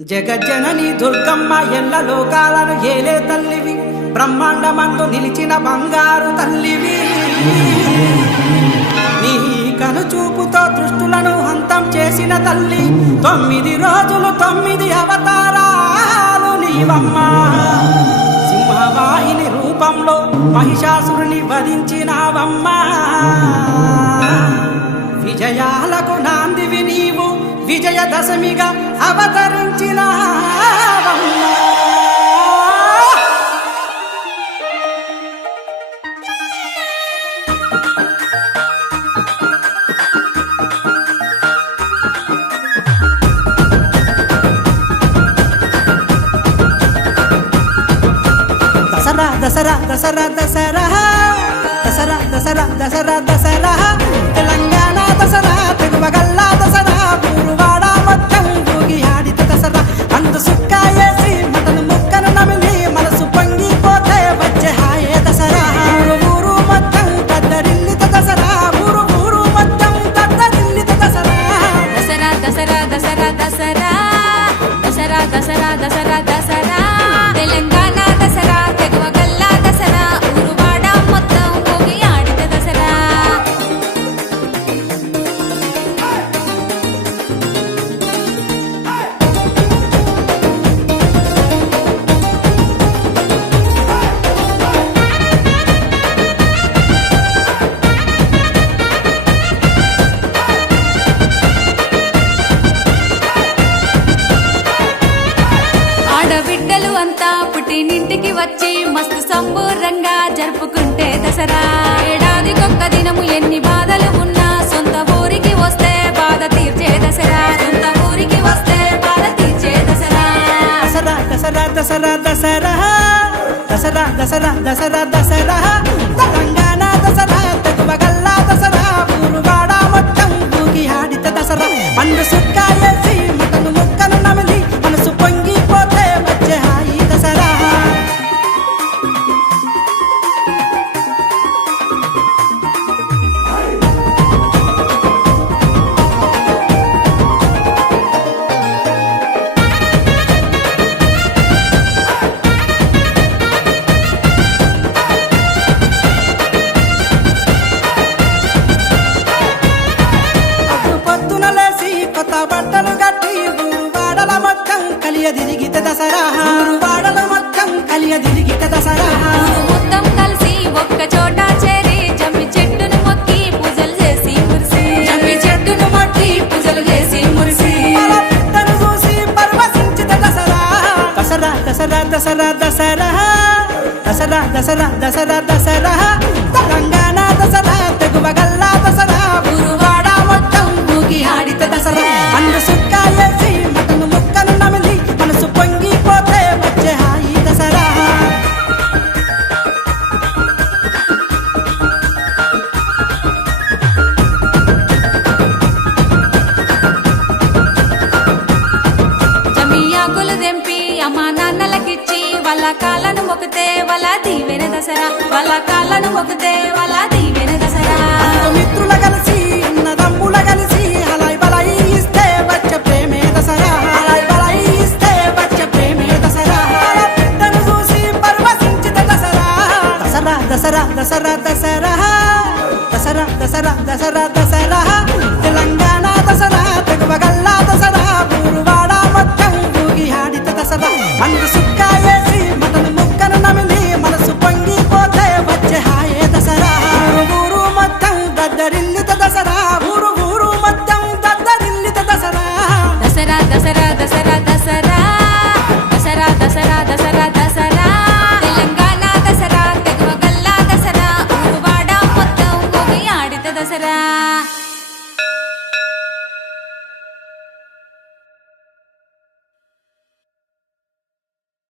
జగజ్జనని దుర్గమ్మ ఎల్ల లోకాలను ఏలే తల్లివి, బ్రహ్మాండమందు నిలిచిన బంగారు తల్లివి. నీ కనుచూపుతో దృష్టులను హంతం చేసిన తల్లి, 9 రోజులు 9 అవతారాలు నీవమ్మ. సింహవాహిని రూపంలో మహిషాసురుని వధించినావమ్మ. విజయాలకు నాందివి నీవు, విజయదశమిగా అవతరించినావమ్మ. దసరా దసరా దసరా దసరా దసరా దసరా దసరా దసరా తెలంగాణ దసరా, తెగువగల్ల దసరా, ఊరువాడ మొత్తం ఊగి ఆడిత దసరా. అందు సుక్క వేసి మటను ముక్కను నమిలి మనసు పొంగిపోతే వచ్చే హాయే దసరా. ఊరు మొత్తం తద్దరిల్లిత దసరా, ఊరు మొత్తం తద్దరిల్లిత దసరా. దసరా దసరా దసరా దసరా దసరా దసరా దసరా దసరా తెలంగాణ దసరా, తెగువగల్ల దసరా, ఊరువాడ మొత్తం ఊగి ఆడిత దసరా. ఆడబిడ్డలు అంతా పుట్టినింటికి వచ్చి మస్తు సంబూరంగా జరుపుకుంటే దసరా. ఏడాదికొక్క దినము ఎన్ని బాధలు ఉన్నా సొంత ఊరికి వస్తే బాధ తీర్చే దసరా. సొంత ఊరికి వస్తే బాధ తీర్చే దసరా. దసరా దసరా దసరా దసరా దసరా దసరా దసరా దసరా తెలంగాణ దసరా, తెగువగల్ల దసరా, ఊరువాడ మొత్తం ఊగి ఆడిత దసరా. అందు సుక్క వేసి మటను ముక్కను నమిలి మనసు పొంగిపోతే వచ్చే హాయి దసరా. పొద్దున లేసి కొత్త బట్టలు కట్టి ఊరువాడల మొత్తం కలియదిరిగితే దసరా. ఊరువాడల మొత్తం కలియదిరిగితే దసరా. ఊరు మొత్తం కలిసి ఒక్క చోట చేరి జమ్మి చెట్టును మొక్కి పూజలు చేసి మురిసి. జమ్మి చెట్టును మొక్కి పూజలు చేసి మురిసి. మన బిడ్డను చూసి పరవశించితే దసరా. దసరా దసరా దసరా దసరా దసరా దసరా దసరా దసరా తెలంగాణ దసరా, తెగువగల్ల దసరా, ఊరువాడ మొత్తం ఊగి ఆడిత దసరా. అందు సుక్క వేసి మటను ముక్కను నమిలి మనసు పొంగిపోతే వచ్చే హాయి దసరా. జమ్మి ఆకులు తెంపి అమ్మా నాన్నలకిచ్చి వాళ్ళ కాళ్ళను మొక్కితే వాళ్ళ దీవెన దసరా. వాళ్ళ కాళ్ళను మొక్కితే వాళ్ళ దీవెన దసరా. అందు మిత్రుల కలిసి అన్నదమ్ముల కలిసి హలాయి బలాయి ఇస్తే వచ్చే ప్రేమే దసరా. హలాయి బలాయి ఇస్తే వచ్చే ప్రేమే దసరా. మన బిడ్డను చూసి పరవశించితే దసరా. దసరా దసరా దసరా దసరా దసరా దసరా దసరా దసరా తెలంగాణ దసరా, తెగువగల్ల దసరా, ఊరువాడ మొత్తం ఊగి ఆడిత దసరా. అందు సుక్క వేసి మటను ముక్కను నమిలి మనసు పొంగిపోతే వచ్చే హాయే దసరా. ఊరు మొత్తం దద్దరిల్లిత దసరా, ఊరు మొత్తం దద్దరిల్లిత దసరా. దసరా దసరా దసరా దసరా దసరా దసరా దసరా దసరా తెలంగాణ దసరా, తెగువగల్ల దసరా, ఊరువాడ మొత్తం ఊగి ఆడిత దసరా.